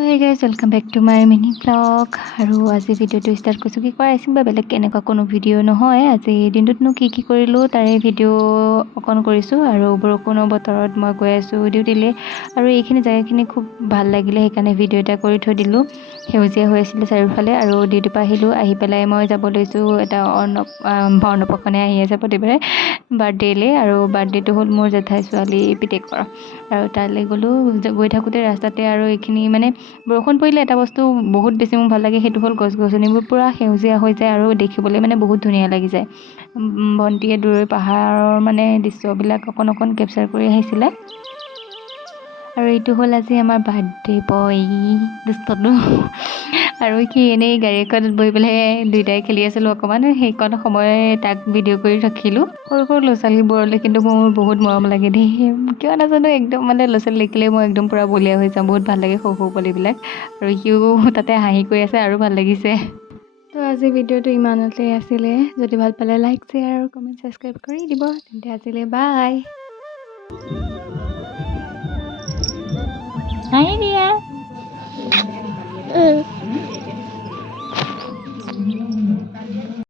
Hey guys, welcome back to my mini vlog. আৰু আজি ভিডিওটো ষ্টাৰ্ট কৰিছোঁ কি কৰা আছিম বা বেলেগ এনেকুৱা কোনো ভিডিও নহয়। আজি দিনটোতনো কি কৰিলোঁ তাৰে ভিডিও অকণ কৰিছোঁ। আৰু বৰষুণৰ বতৰত মই গৈ আছোঁ ডিউটিলৈ আৰু এইখিনি জেগাখিনি খুব ভাল লাগিলে, সেইকাৰণে ভিডিও এটা কৰি থৈ দিলোঁ। সেউজীয়া হৈ আছিলে চাৰিওফালে আৰু ডিউটিৰ পৰা আহিলোঁ। আহি পেলাই মই যাব লৈছোঁ এটা অন্নপ্ৰশনে আহি আছে প্ৰতিবাৰে বাৰ্থডেলৈ, আৰু বাৰ্থডেটো হ'ল মোৰ জেঠাই ছোৱালী পিতেকৰ। আৰু তালৈ গ'লোঁ। গৈ থাকোঁতে ৰাস্তাতে আৰু এইখিনি মানে বৰষুণ পৰিলে এটা বস্তু বহুত বেছি মোৰ ভাল লাগে, সেইটো হ'ল গছ-গছনিবোৰ পূৰা সেউজীয়া হৈ যায় আৰু দেখিবলৈ মানে বহুত ধুনীয়া লাগি যায়। ভণ্টিয়ে দূৰৈৰ পাহাৰৰ মানে দৃশ্যবিলাক অকণ কেপচাৰ কৰি আহিছিলে। আৰু এইটো হ'ল আজি আমাৰ বাৰ্থডে বয় দৃশ্যটো। আৰু কি এনেই গাড়ী এখনত বহি পেলাই দুয়োটাই খেলি আছিলোঁ অকণমান, সেইকণ সময় তাক ভিডিঅ' কৰি ৰাখিলোঁ। সৰু ল'ৰা ছোৱালীবোৰলৈ কিন্তু মোৰ বহুত মৰম লাগে দেই, কিয় নাজানো, একদম মানে ল'ৰা ছোৱালী দেখিলে মই একদম পূৰা বলিয়া হৈ যাওঁ। বহুত ভাল লাগে সৰু পোৱালীবিলাক, আৰু সিও তাতে হাঁহি কৰি আছে আৰু ভাল লাগিছে। তো আজি ভিডিঅ'টো ইমানতে আছিলে। যদি ভাল পালে লাইক, শ্বেয়াৰ আৰু কমেণ্ট ছাবস্ক্ৰাইব কৰি দিব। তেন্তে আজিলৈ বাই। হাঁহি দিয়া।